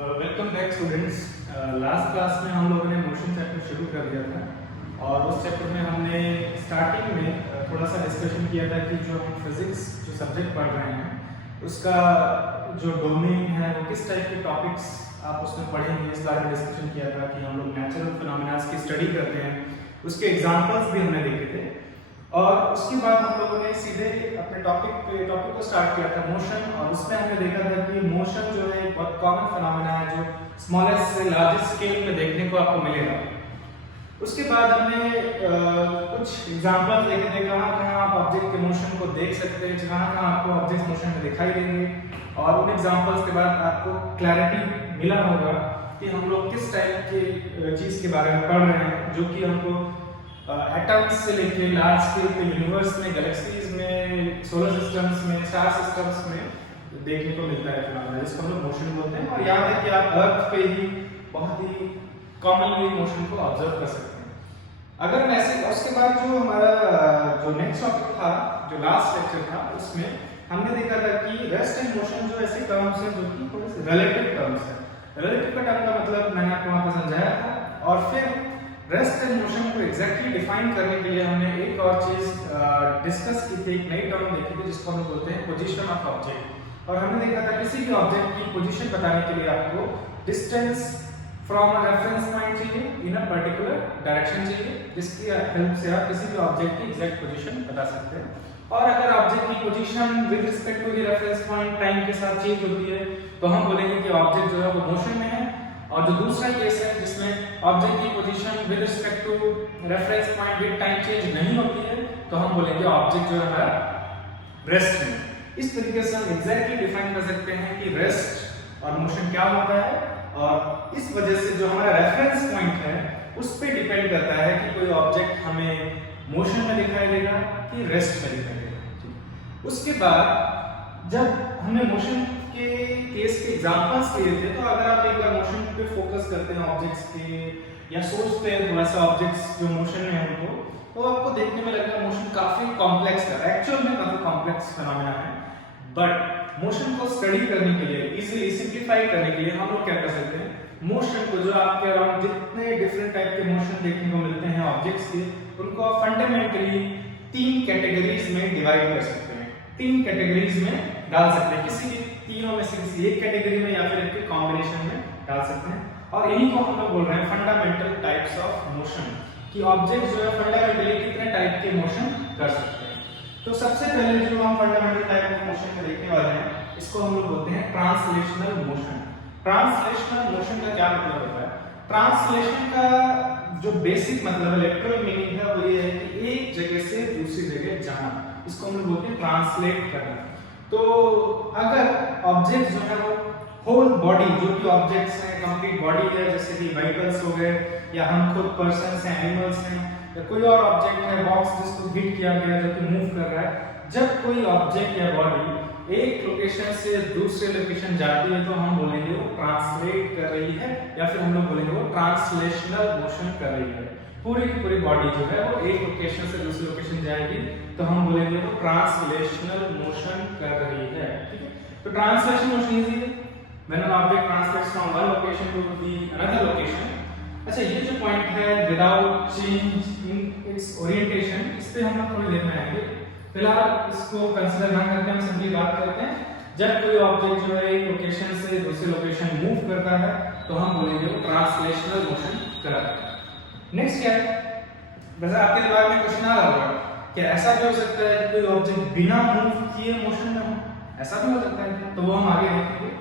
Welcome back students. Last class में हम लोगों ने मोशन चैप्टर शुरू कर दिया था और उस चैप्टर में हमने स्टार्टिंग में थोड़ा सा डिस्कशन किया था कि जो हम फिजिक्स जो सब्जेक्ट पढ़ रहे हैं उसका जो डोमेन है वो किस टाइप के टॉपिक्स आप उसमें पढ़ेंगे, इस बारे में डिस्कशन किया था कि हम लोग नेचुरल फिनोमेना की स्टडी करते हैं, उसके एग्जाम्पल्स भी हमने देखे थे। और उसके बाद हम लोगों ने सीधे अपने टॉपिक को स्टार्ट किया था मोशन, और उसमें हमने देखा था कि मोशन जो है बहुत कॉमन फिनोमेना है जो स्मॉलेस्ट से लार्जेस्ट स्केल में देखने को आपको मिलेगा। उसके बाद हमने कुछ एग्जांपल्स देखे थे कहाँ कहाँ आप ऑब्जेक्ट के मोशन को देख सकते हैं, कहाँ कहाँ आपको ऑब्जेक्ट मोशन में दिखाई देंगे, और उन एग्जांपल्स के बाद आपको क्लैरिटी मिला होगा कि हम लोग किस टाइप की चीज़ के बारे में पढ़ रहे हैं, जो कि हमको एटम्स से लेके लार्ज स्केल पे यूनिवर्स में, गैलेक्सीज में, सोलर सिस्टम्स में, स्टार सिस्टम्स में देखने को मिलता है फिनोमेना, जिसको हम लोग मोशन बोलते हैं। और याद है कि आप अर्थ पे ही बहुत ही कॉमनली मोशन को ऑब्जर्व कर सकते हैं। अगर हम ऐसे, उसके बाद जो हमारा जो नेक्स्ट टॉपिक था, जो लास्ट लेक्चर था, उसमें हमने देखा था कि रेस्ट एंड मोशन जो ऐसे टर्म्स हैं जो कि थोड़े से रिलेटिव टर्म्स हैं। रिलेटिव का टर्म का मतलब मैंने आपको वहाँ पर समझाया था। और फिर रेस्ट एंड मोशन को एग्जैक्टली डिफाइन करने के लिए हमने एक और चीज डिस्कस की थी, एक नई टर्म देखी थी जिसको हम बोलते हैं पोजीशन ऑफ ऑब्जेक्ट। और हमने देखा था किसी भी ऑब्जेक्ट की पोजीशन बताने के लिए आपको distance from a reference point चाहिए इन अ पर्टिकुलर डायरेक्शन चाहिए, जिसकी हेल्प से आप किसी भी ऑब्जेक्ट की एग्जैक्ट पोजीशन बता सकते हैं। और अगर ऑब्जेक्ट की position with respect to the reference point time के साथ चेंज होती है तो हम बोलेंगे कि ऑब्जेक्ट जो है वो मोशन में है। और जो दूसरा केस है जिसमें ऑब्जेक्ट की position with respect to reference point with time change नहीं होती है तो हम बोलेंगे ऑब्जेक्ट जो है हमारा रेस्ट में। इस तरीके से हम एग्जैक्टली डिफाइन कर सकते हैं कि रेस्ट और मोशन क्या होता है, और इस वजह से जो हमारा रेफरेंस पॉइंट है उस पर डिपेंड करता है कि कोई ऑब्जेक्ट हमें मोशन में दिखाई देगा कि रेस्ट में दिखाई देगा। उसके बाद जब हमने मोशन के केस के एग्जांपल्स दिए थे, तो अगर आप एक बार मोशन पे फोकस करते हैं ऑब्जेक्ट्स के, या सोचते हैं थोड़ा सा ऑब्जेक्ट्स जो मोशन में हैं उनको, तो आपको देखने में लगेगा मोशन काफी कॉम्प्लेक्स है। एक्चुअल में काफी कॉम्प्लेक्स फिनोमेना है, बट मोशन को स्टडी करने के लिए, इजीली सिंप्लीफाई करने के लिए हम लोग क्या कर सकते हैं, मोशन को जो आपके अराउंड जितने डिफरेंट टाइप के मोशन देखने को मिलते हैं ऑब्जेक्ट्स के, उनको आप फंडामेंटली 3 कैटेगरीज में डिवाइड कर सकते हैं, 3 कैटेगरीज में डाल सकते हैं, किसी भी तीनों में से किसी एक कैटेगरी में या फिर एक कॉम्बिनेशन में डाल सकते हैं। और इन्हीं को हम लोग बोल रहे हैं फंडामेंटल टाइप्स ऑफ मोशन, कि ऑब्जेक्ट जो है फंडामेंटली कितने टाइप के मोशन कर सकते हैं। तो सबसे पहले जो हम फंडामेंटल टाइप ऑफ मोशन को देखने वाले हैं, इसको हम लोग बोलते हैं ट्रांसलेशनल मोशन। ट्रांसलेशनल मोशन का क्या मतलब होता है? ट्रांसलेशन का जो बेसिक मतलब है, लिटरल मीनिंग है, वो ये है कि एक जगह से दूसरी जगह जाना, इसको हम लोग बोलते हैं ट्रांसलेट करना। तो अगर ऑब्जेक्ट जो है वो होल बॉडी, जो भी ऑब्जेक्ट्स हैं, कंप्लीट बॉडी है, जैसे कि व्हीकल्स हो गए, या हम खुद पर्सन्स हैं, एनिमल्स हैं, या कोई और ऑब्जेक्ट है, बॉक्स जिसको हिट किया गया जो कि मूव कर रहा है, जब कोई ऑब्जेक्ट या बॉडी एक लोकेशन से दूसरे लोकेशन जाती है तो हम बोलेंगे वो ट्रांसलेट कर रही है, या फिर हम लोग बोलेंगे वो ट्रांसलेशनल मोशन कर रही है। पूरी की पूरी बॉडी जो है वो एक लोकेशन से दूसरी लोकेशन जाएगी तो हम बोलेंगे वो ट्रांसलेशनल मोशन कर रही है। ठीक है, तो translation motion is when an object translates from one location to the another location. अच्छा, ये जो पॉइंट है without change in its orientation, इस पे हम लोग थोड़ी देर में आएंगे। फिलहाल इसको कंसीडर ना करके हम सिंपली बात करते हैं, जब कोई ऑब्जेक्ट जो है एक लोकेशन से दूसरी लोकेशन मूव करता है तो हम बोलेंगे वो ट्रांसलेशनल मोशन कर रहा है। नेक्स्ट क्या है, वैसे आपके दिमाग में क्वेश्चन आ रहा होगा कि ऐसा भी हो सकता है कि कोई ऑब्जेक्ट बिना मूव किए मोशन में हो, ऐसा भी हो सकता है, तो वो हम आगे देखेंगे।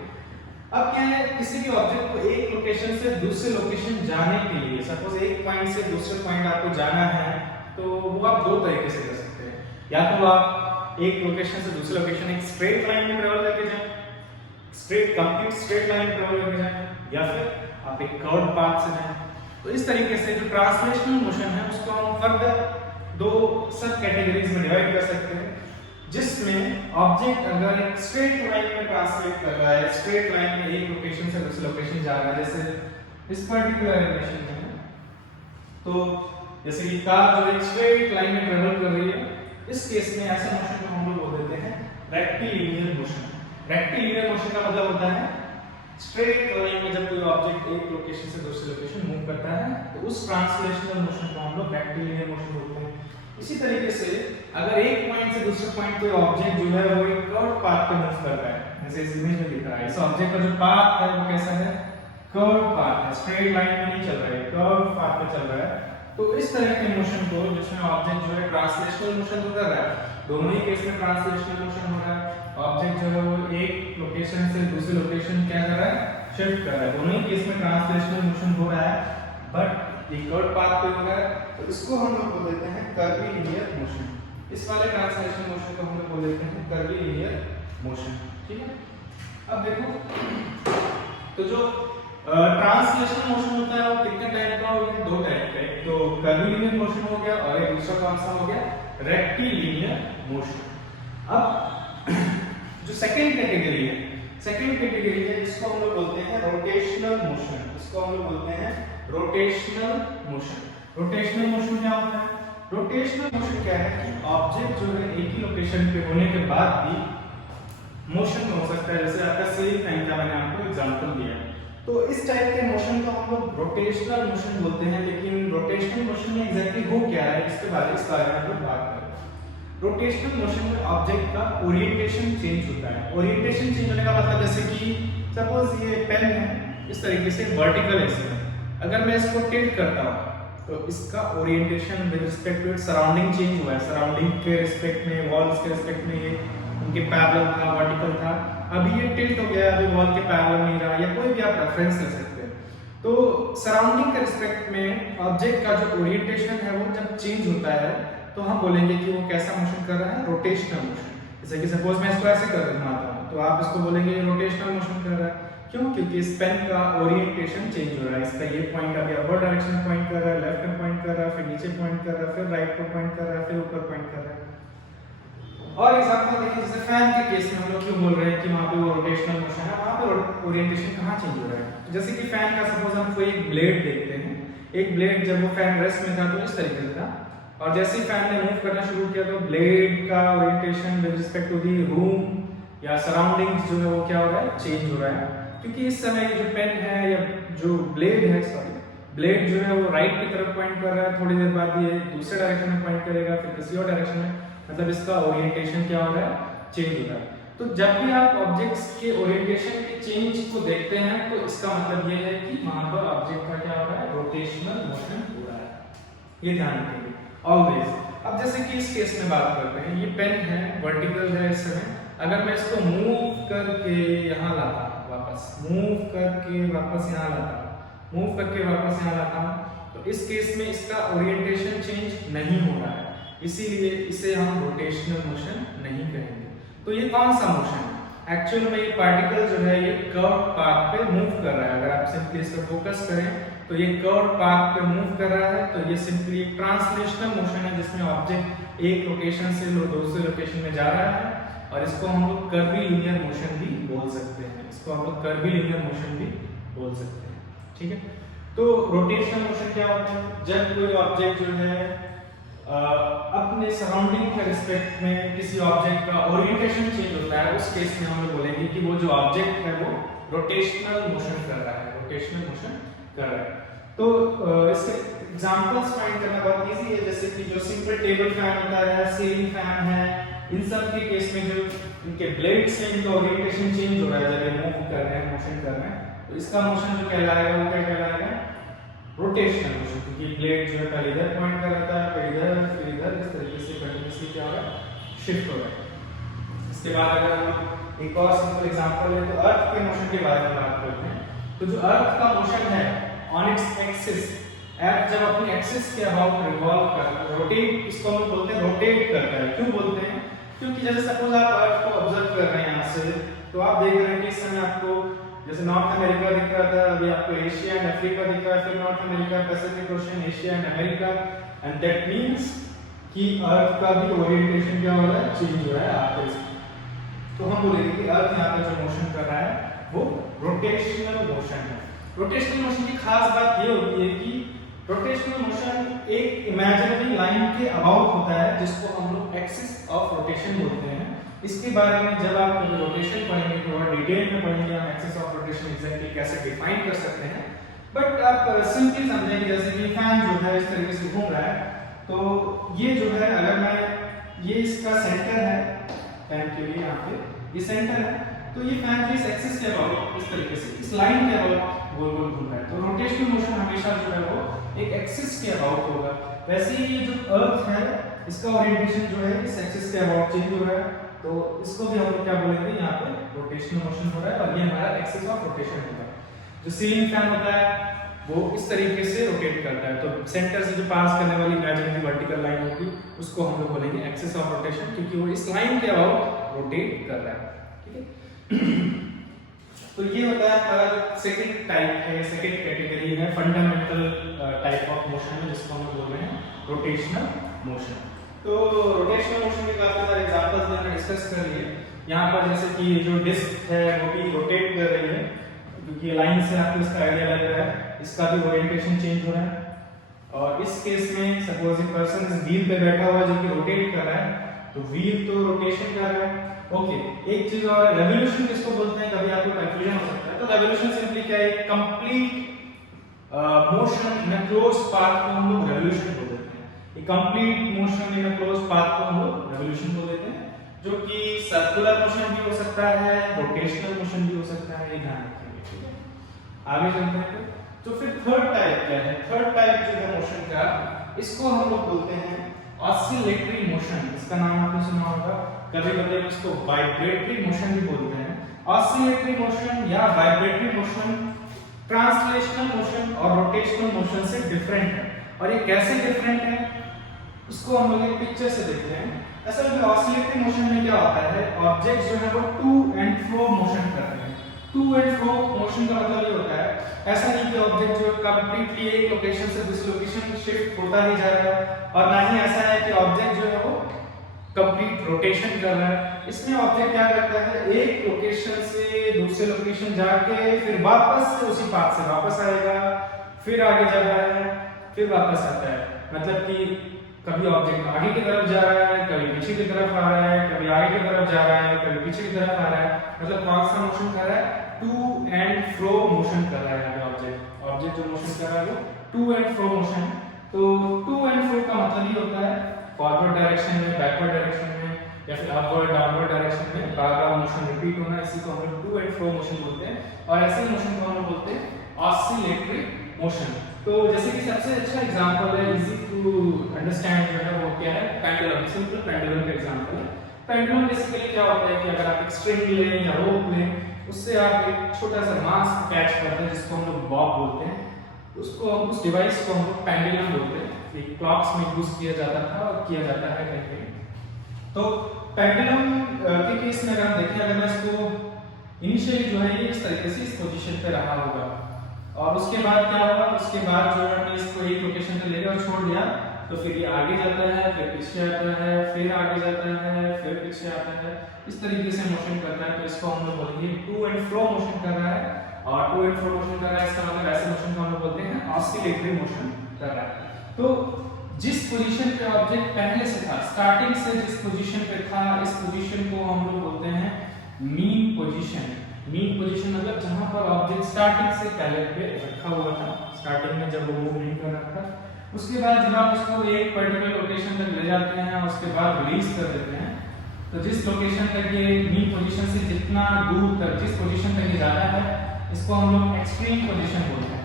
अब क्या है, किसी भी ऑब्जेक्ट को एक लोकेशन से दूसरे लोकेशन जाने के लिए, सपोज एक पॉइंट से दूसरे पॉइंट आपको जाना है, तो वो आप 2 तरीके से कर सकते हैं। या तो आप एक लोकेशन से दूसरे लोकेशन एक स्ट्रेट लाइन में ट्रेवल करके जाएं, कंप्लीट स्ट्रेट लाइन ट्रेवल करके जाएं, या फिर आप एक कर्व पाथ से जाएं। तो इस तरीके से जो ट्रांसलेशनल मोशन है उसको हम फर्दर 2 सब कैटेगरीज में डिवाइड कर सकते हैं, जिसमें ऑब्जेक्ट अगर एक स्ट्रेट लाइन में ट्रांसलेट कर रहा है, स्ट्रेट लाइन में एक लोकेशन से दूसरी लोकेशन जा रहा है, जैसे इस पर्टिकुलर एनिमेशन में, तो जैसे कि कार जो एक स्ट्रेट लाइन में ट्रेवल कर रही है, इस केस में ऐसे मोशन को हम लोग बोल देते हैं रेक्टिलिनियर मोशन। रेक्टिलिनियर मोशन का मतलब होता है स्ट्रेट लाइन में जब कोई ऑब्जेक्ट एक लोकेशन से दूसरे लोकेशन मूव करता है तो उस ट्रांसलेशनल मोशन को हम लोग रेक्टिलिनियर मोशन बोलते हैं। इसी तरीके से अगर एक पॉइंट से दूसरे पॉइंट कोई ऑब्जेक्ट जो है वो एक कर्व पाथ पे मूव कर रहा है, जैसे इस इमेज में दिख रहा है, इस ऑब्जेक्ट का जो पाथ है वो कैसा है, कर्व पाथ है, स्ट्रेट लाइन में नहीं चल रहा है, कर्व पाथ पे चल रहा है। तो इस तरह के मोशन को जिसमें ऑब्जेक्ट जो है ट्रांसलेशनल मोशन हो रहा है, दोनों ही केस में ट्रांसलेशनल मोशन हो रहा है, ऑब्जेक्ट जो है वो एक लोकेशन से दूसरी लोकेशन क्या कर रहा है, शिफ्ट कर रहा है, दोनों ही केस में ट्रांसलेशनल मोशन हो रहा है, बट ये कर्व पाथ पे हो रहा है, तो इसको हम लोग बोल देते हैं कर्वीलिनियर मोशन। इस वाले ट्रांसलेशनल मोशन को हम लोग बोल देते हैं कर्वीलिनियर मोशन। ठीक है, अब देखो तो जो ट्रांसलेशनल मोशन होता है वो कितने टाइप का हो गया, दो टाइप का, एक तो कर्वीलिनियर मोशन हो गया और एक दूसरा कौन सा हो गया, रेक्टिलिनियर मोशन। अब जो सेकंड कैटेगरी है, सेकंड कैटेगरी है इसको हम लोग बोलते हैं रोटेशनल मोशन, इसको हम लोग बोलते हैं रोटेशनल मोशन। रोटेशनल मोशन क्या होता है, रोटेशनल मोशन क्या है कि ऑब्जेक्ट जो है एक ही लोकेशन पे होने के बाद भी मोशन हो सकता है, जैसे आपका सीलिंग फैन का मैंने आपको एग्जांपल दिया, तो इस टाइप के मोशन को हम लोग रोटेशनल मोशन बोलते हैं। लेकिन रोटेशनल मोशन में एग्जैक्टली हो क्या है, इसके बारे में हम लोग बात करें। रोटेशनल मोशन में ऑब्जेक्ट का ओरिएंटेशन चेंज होता है। ओरिएंटेशन चेंज होने का मतलब जैसे कि सपोज ये पेन है, इस तरीके से वर्टिकल है, अगर मैं इसको टिल्ट करता हूँ तो इसका orientation with respect to its surrounding change हुआ है, सराउंडिंग के रिस्पेक्ट में, वॉल्स के रिस्पेक्ट में ये उनके पैरेलल था, वर्टिकल था, अभी ये टिल्ट हो गया, अभी वॉल के पैरेलल नहीं रहा, या कोई भी आप रेफरेंस ले सकते हैं। तो सराउंडिंग के रिस्पेक्ट में ऑब्जेक्ट का जो ओरिएंटेशन है वो जब चेंज होता है तो हम बोलेंगे कि वो कैसा मोशन कर रहा है, रोटेशनल मोशन। जैसे कि सपोज मैं इसको ऐसे कर घुमाता हूँ तो आप इसको बोलेंगे रोटेशनल मोशन कर रहा है। क्यों? क्योंकि इस पेन का ओरिएंटेशन चेंज हो रहा है, इसका ये पॉइंट अभी अपर डायरेक्शन में पॉइंट कर रहा है, लेफ्ट में पॉइंट कर रहा है, फिर नीचे पॉइंट कर रहा है, फिर राइट पर पॉइंट कर रहा है, फिर ऊपर पॉइंट कर रहा है। और एग्जांपल देखिए, जैसे फैन के केस में हम लोग क्यों बोल रहे हैं कि वहां पे वो रोटेशनल मोशन है, वहां पे ओरिएंटेशन कहां चेंज हो रहा है। जैसे कि फैन का सपोज हम कोई एक ब्लेड देखते हैं, एक ब्लेड जब वो फैन रेस्ट में था तो इस तरीके से था, और जैसे ही फैन ने मूव करना शुरू किया तो ब्लेड का orientation with respect to the room या सराउंडिंग्स जो है वो क्या हो रहा है, चेंज हो रहा है। क्योंकि इस समय जो पेन है या जो ब्लेड है, सॉरी ब्लेड जो है वो राइट की तरफ पॉइंट कर रहा है, थोड़ी देर बाद ये दूसरे डायरेक्शन में पॉइंट करेगा, फिर किसी और डायरेक्शन में, मतलब इसका ओरिएंटेशन क्या हो रहा है, चेंज हो रहा है। तो जब भी आप ऑब्जेक्ट्स के ओरिएंटेशन के चेंज को देखते हैं तो इसका मतलब ये है कि वहां पर ऑब्जेक्ट का क्या हो रहा है, रोटेशनल मोशन हो रहा है, ये ध्यान रखिए ऑलवेज। अब जैसे कि इस केस में बात करते हैं, ये पेन है, वर्टिकल है इस समय, अगर मैं इसको मूव करके यहाँ लाता हूँ, वापस मूव करके वापस यहाँ लाता हूँ, मूव करके वापस यहाँ लाता हूँ, तो इस केस में इसका ओरिएंटेशन चेंज नहीं हो रहा है, इसीलिए इसे हम रोटेशनल मोशन नहीं कहेंगे। तो ये कौन सा मोशन है? एक्चुअल में ये पार्टिकल जो है ये कर्व पाथ पे मूव कर रहा है। अगर आप सिंपली इस पर फोकस करें तो ये कर्व पाथ पे मूव कर रहा है, तो ये सिंपली एक ट्रांसलेशनल मोशन है जिसमें ऑब्जेक्ट एक लोकेशन से दूसरे लोकेशन में जा रहा है, और इसको हम लोग कर्वीलिनियर मोशन भी बोल सकते हैं, इसको हम लोग कर्वीलिनियर मोशन भी बोल सकते हैं। ठीक है, तो रोटेशनल मोशन क्या होता है? जब कोई ऑब्जेक्ट जो है अपने सराउंडिंग के रिस्पेक्ट में किसी ऑब्जेक्ट का ओरिएंटेशन चेंज होता है, उस केस में हम लोग बोलेंगे कि वो जो ऑब्जेक्ट है वो रोटेशनल मोशन कर रहा है, रोटेशनल मोशन कर रहा है। तो इसके एग्जांपल्स फाइंड करना बहुत इजी है, जैसे कि जो सिंपल टेबल फैन होता है, सीलिंग फैन है, इन सब के केस में जो इनके ब्लेड से इनका ओरिएंटेशन चेंज हो रहा है, जब ये मूव कर रहे हैं, मोशन कर रहे हैं, तो इसका मोशन जो कहलाएगा वो क्या कहलाएगा, रोटेशनल मोशन। क्योंकि ब्लेड जो है पहले इधर पॉइंट कर रहा था, फिर इधर, इस तरीके से कंटिन्यूअसली क्या हो रहा है, शिफ्ट हो रहा है। इसके बाद अगर हम एक और सिंपल एग्जांपल ले तो अर्थ के मोशन के बारे में बात करते हैं। तो जो अर्थ का मोशन है ऑन इट्स एक्सिस, अर्थ जब अपनी एक्सिस के अबाउट रिवॉल्व करता है, रोटेट, इसको हम बोलते हैं रोटेट करता है। क्यों बोलते हैं? क्योंकि जैसे सपोज आप अर्थ को ऑब्जर्व कर रहे हैं यहाँ से, तो आप देख रहे हैं कि इस समय आपको जैसे नॉर्थ अमेरिका दिख रहा था, अभी आपको एशिया एंड अफ्रीका दिख रहा है, फिर north America, Pacific ocean, Asia and America, and that means कि अर्थ का भी ओरिएंटेशन क्या हो रहा है, चेंज हो रहा है आपके इसमें। तो हम बोलेंगे कि अर्थ यहाँ पे जो मोशन कर रहा है वो रोटेशनल मोशन है। रोटेशनल मोशन की खास बात ये होती है कि रोटेशनल मोशन एक इमेजिनरी लाइन के अबाउट होता है, जिसको हम लोग एक्सिस ऑफ रोटेशन बोलते हैं। इसके बारे में जब आप रोटेशन पढ़ेंगे थोड़ा डिटेल में पढ़ेंगे, हम एक्सिस ऑफ रोटेशन एग्जैक्टली कैसे डिफाइन कर सकते हैं। बट आप सिंपली समझेंगे जैसे कि फैन जो है इस तरीके से घूम रहा है, तो ये जो है अगर मैं ये इसका सेंटर है फैन के लिए, यहाँ पे ये सेंटर है, तो ये फैन जो इस एक्सिस के अबाउट इस तरीके से इस लाइन के अबाउट गोल गोल घूम रहा है। तो रोटेशनल मोशन हमेशा जो है वो एक एक्सिस के अबाउट होगा। वैसे ही ये जो अर्थ है इसका ओरिएंटेशन जो है इस एक्सिस के अबाउट चेंज हो रहा है, तो इसको भी हम लोग क्या बोलेंगे, यहाँ पे रोटेशनल मोशन हो रहा है और ये हमारा एक्सिस ऑफ रोटेशन होगा। जो सीलिंग फैन होता है वो इस तरीके से रोटेट करता है, तो सेंटर से जो पास करने वाली इमेजिनरी वर्टिकल लाइन होगी उसको हम लोग बोलेंगे एक्सिस ऑफ रोटेशन, क्योंकि वो इस लाइन के अबाउट रोटेट कर रहा है। ठीक है। तो ये होता है हमारा सेकंड टाइप है, सेकंड कैटेगरी है फंडामेंटल टाइप ऑफ मोशन में, जिसको हम बोल रहे हैं रोटेशनल मोशन। तो रोटेशनल मोशन के काफी सारे एग्जांपल्स मैंने डिस्कस कर लिए। यहाँ पर जैसे कि जो डिस्क है वो भी रोटेट कर रही है, क्योंकि लाइन से आपको इसका आइडिया लग रहा है, इसका भी ओरिएंटेशन चेंज हो रहा है। और इस केस में सपोज ए पर्सन इस व्हील पे बैठा हुआ है जो कि रोटेट कर रहा है, तो व्हील तो रोटेशन कर रहा है। ओके, एक चीज और, रेवोल्यूशन किसको बोलते हैं, कभी आपको कंफ्यूजन हो सकता है। तो रेवोल्यूशन सिंपली क्या है, complete motion in a close path को हम लोग रेवोल्यूशन बोल देते हैं। ये complete motion in a close path को हम लोग रेवोल्यूशन बोल देते हैं, जो कि सर्कुलर मोशन भी हो सकता है, रोटेशनल मोशन भी हो सकता है, ये ध्यान रखिए। ठीक है, आगे चलते हैं। तो फिर थर्ड टाइप क्या है, थर्ड टाइप जो है मोशन का, इसको हम लोग बोलते हैं ऑसिलेटरी मोशन। इसका नाम आपने सुना होगा, कभी कभी इसको वाइब्रेटरी मोशन भी बोलते हैं। ऑसिलेटरी मोशन या वाइब्रेटरी मोशन ट्रांसलेशनल मोशन और रोटेशनल मोशन से डिफरेंट है। और ये कैसे डिफरेंट है उसको हम लोग एक पिक्चर से देखते हैं। असल में ऑसिलेटरी मोशन में क्या होता है, ऑब्जेक्ट जो है वो टू एंड फ्रो मोशन करते हैं। टू एंड फ्रो मोशन का मतलब ये होता है, ऐसा नहीं कि ऑब्जेक्ट जो कंप्लीटली एक लोकेशन से दूसरी लोकेशन शिफ्ट होता ही जा रहा है, और ना ही ऐसा है कि ऑब्जेक्ट जो है वो कंप्लीट रोटेशन कर रहा है। इसमें ऑब्जेक्ट क्या करता है, एक लोकेशन से दूसरे लोकेशन जाके फिर वापस से उसी पाथ से वापस आएगा, फिर आगे जा रहा है, फिर वापस आता है। मतलब कि कभी ऑब्जेक्ट आगे की तरफ जा रहा है, कभी पीछे की तरफ आ रहा है, कभी आगे की तरफ जा रहा है, कभी पीछे की तरफ आ रहा है। मतलब कौन सा मोशन कर रहा है, टू एंड फ्रो मोशन कर रहा है ऑब्जेक्ट जो मोशन कर रहा है वो टू एंड फ्रो मोशन। तो टू एंड फ्रो का मतलब ये होता है फॉरवर्ड डायरेक्शन में, बैकवर्ड डायरेक्शन में, या फिर अपवर्ड डाउनवर्ड डायरेक्शन में बार-बार मोशन रिपीट होना, इसी को हम लोग टू एंड फ्रो मोशन बोलते हैं। और ऐसे मोशन को हम बोलते हैं ऑसिलेटरी मोशन। तो जैसे कि सबसे अच्छा एग्जांपल है, इजी टू अंडरस्टैंड जो है वो क्या है, पेंडुलम। सिंपल पेंडुलम का एग्जांपल है। पेंडुलम बेसिकली क्या होता है कि अगर आप एक स्ट्रिंग लें या रोप लें, उससे आप एक छोटा सा मास अटैच करते हैं जिसको हम लोग बॉब बोलते हैं, उसको हम उस डिवाइस को हम लोग पेंडुलम बोलते हैं। एक क्लॉक्स में यूज किया जाता था और किया जाता है कहीं कहीं। तो पेंडुलम के केस में अगर हम देखें, अगर मैं इसको इनिशियली जो है ये इस तरीके से इस पोजीशन पे रहा होगा, और उसके बाद क्या होगा, उसके बाद जो है इसको एक लोकेशन पे लेकर छोड़ दिया, तो फिर ये आगे जाता है, फिर पीछे आता है, फिर आगे जाता है, फिर पीछे आता है, इस तरीके से मोशन करता है। तो इसको हम लोग बोलेंगे टू एंड फ्रो मोशन कर रहा है। और टू एंड फ्रो मोशन कर रहा है इसका मतलब ऐसे मोशन को हम लोग बोलते हैं ऑसिलेटरी मोशन कर रहा है। तो जिस पोजीशन पे ऑब्जेक्ट पहले से था, स्टार्टिंग से जिस पोजीशन पे था, इस पोजीशन को हम लोग बोलते हैं मीन पोजीशन। मीन पोजीशन मतलब जहां पर ऑब्जेक्ट स्टार्टिंग से पहले पे रखा हुआ था, स्टार्टिंग में जब वो मूव नहीं कर रहा था, उसके बाद जब आप उसको एक पर्टिकुलर लोकेशन तक ले जाते हैं, उसके बाद रिलीज कर देते हैं, तो जिस लोकेशन तक ये मीन पोजीशन से जितना दूर तक, जिस पोजीशन तक ये जाता है, इसको हम लोग एक्सट्रीम पोजीशन बोलते हैं।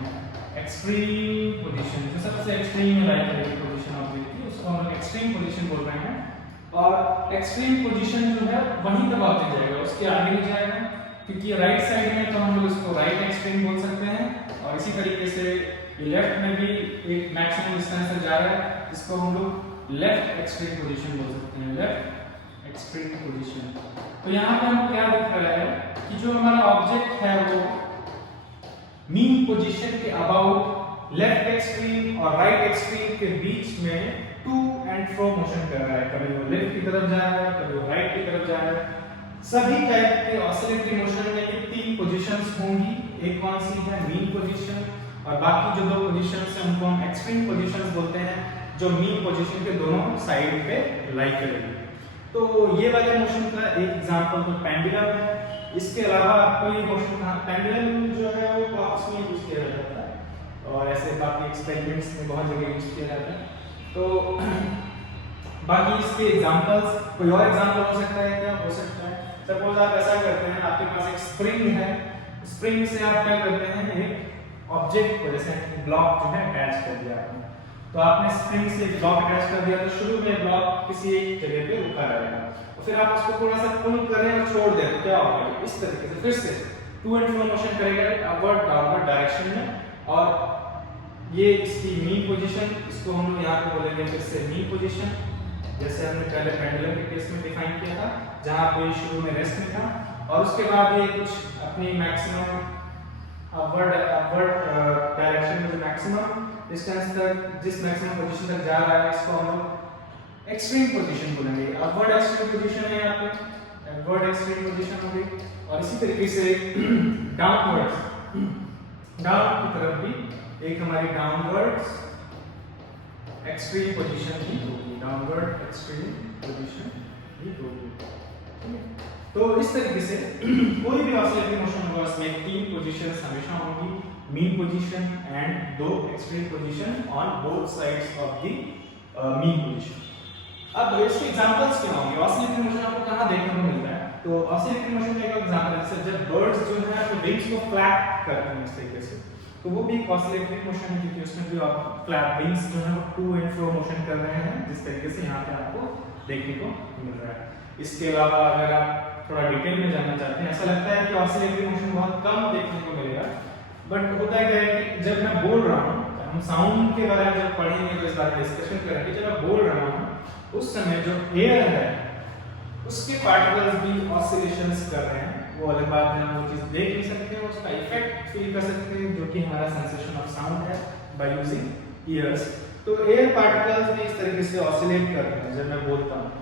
एक्सट्रीम पोजीशन जो सबसे एक्सट्रीम लाइक वाली पोजीशन ऑब्जेक्ट की, उसको हम लोग एक्सट्रीम पोजीशन बोल रहे हैं। और एक्सट्रीम पोजीशन जो है वहीं तक ऑब्जेक्ट जाएगा, उसके आगे नहीं जाएगा, क्योंकि राइट साइड में तो हम लोग इसको राइट एक्सट्रीम बोल सकते हैं, और इसी तरीके से ये लेफ्ट में भी एक मैक्सिमम डिस्टेंस तक जा रहा है, इसको हम लोग लेफ्ट एक्सट्रीम पोजीशन बोल सकते हैं, लेफ्ट एक्सट्रीम पोजीशन। तो यहाँ पे हमको क्या दिख रहा है कि जो हमारा ऑब्जेक्ट है वो मीन पोजीशन के अबाउट लेफ्ट एक्सट्रीम और राइट एक्सट्रीम के बीच में टू एंड फ्रो मोशन कर रहा है। कभी वो लेफ्ट की तरफ जा रहा है, कभी वो राइट की तरफ जा रहा है। सभी टाइप के ऑसिलेटरी मोशन में ये तीन पोजीशंस होंगी। एक कौन सी है, मीन पोजीशन, और बाकी जो दो पोजीशंस हैं उनको हम एक्सट्रीम पोजीशंस बोलते हैं, जो मीन पोजीशन के दोनों साइड पे लाई करेंगे। तो ये वाले मोशन का एक एग्जांपल तो पेंडुलम है। इसके अलावा कोई मोशन का पेंडुलम जो है वो बॉक्स में यूज किया जाता है और ऐसे बाकी एक्सपेरिमेंट्स में बहुत जगह यूज किया जाता है। तो बाकी इसके एग्जांपल्स, कोई और एग्जांपल हो सकता है क्या? हो सकता है सपोज आप ऐसा करते हैं, आपके पास एक स्प्रिंग है, स्प्रिंग से आप क्या करते हैं, एक ऑब्जेक्ट को जैसे ब्लॉक जो है अटैच कर दिया आपने। तो आपने स्प्रिंग से ब्लॉक अटैच कर दिया तो शुरू में ब्लॉक किसी एक जगह पे रुका रहेगा और फिर आप उसको थोड़ा सा पुल करें और छोड़ दें तो क्या होगा, इस तरीके से फिर से टू एंड फ्रो मोशन करेगा अपवर्ड डाउनवर्ड डायरेक्शन में। और ये इसकी मीन पोजीशन, इसको हम यहाँ पे बोलेंगे फिर से मीन पोजीशन, जैसे हमने पहले पेंडुलम के केस में डिफाइन किया था, जहाँ पे शुरू में रेस्ट में था और उसके बाद ये कुछ अपनी मैक्सिमम अपवर्ड डायरेक्शन में जो मैक्सिमम डिस्टेंस तक, जिस मैक्सिमम पोजीशन तक जा रहा है, इसको हम लोग एक्सट्रीम पोजीशन बोलेंगे। अपवर्ड एक्सट्रीम पोजीशन है यहाँ पे, अपवर्ड एक्सट्रीम पोजीशन हो गई। और इसी तरीके से डाउनवर्ड्स, डाउन की तरफ भी एक हमारी डाउनवर्ड्स एक्सट्रीम पोजीशन ही होगी, डाउनवर्ड एक्सट्रीम पोजीशन ही होगी। तो इस तरीके से कोई भी ऑसिलेटरी मोशन होगा उसमें तीन पोजीशंस हमेशा होंगी, मीन पोजीशन एंड दो extreme position on both sides of the mean position. अब इसके एग्जांपल्स क्या होंगे? ऑसिलेटरी मोशन आपको कहां देखने को मिलता है? तो ऑसिलेटरी मोशन का एक एग्जांपल है जब बर्ड्स जो है वो विंग्स को फ्लैप करते हैं इस तरीके से, तो वो भी ऑसिलेटरी मोशन है क्योंकि उसमें जो आप फ्लैप विंग्स जो है वो टू एंड फ्रो मोशन कर रहे हैं जिस तरीके से यहाँ पे आपको देखने को मिल रहा है। इसके अलावा अगर आप थोड़ा डिटेल में जानना चाहते हैं, ऐसा लगता है कि ऑसिलेटरी मोशन बहुत कम देखने को मिलेगा, बट होता है क्या है कि जब मैं बोल रहा हूँ, हम साउंड के बारे में जब पढ़ेंगे तो इस बारे में डिस्कशन करेंगे, जब मैं बोल रहा हूँ उस समय जो एयर है उसके पार्टिकल्स भी ऑसिलेशंस कर रहे हैं। वो अलग बात है, हम वो चीज देख नहीं सकते हैं, उसका इफेक्ट फील कर सकते हैं जो कि हमारा सेंसेशन ऑफ साउंड है बाय यूजिंग ईयर्स। तो एयर पार्टिकल्स भी इस तरीके से ऑसिलेट करते हैं जब मैं बोलता हूँ,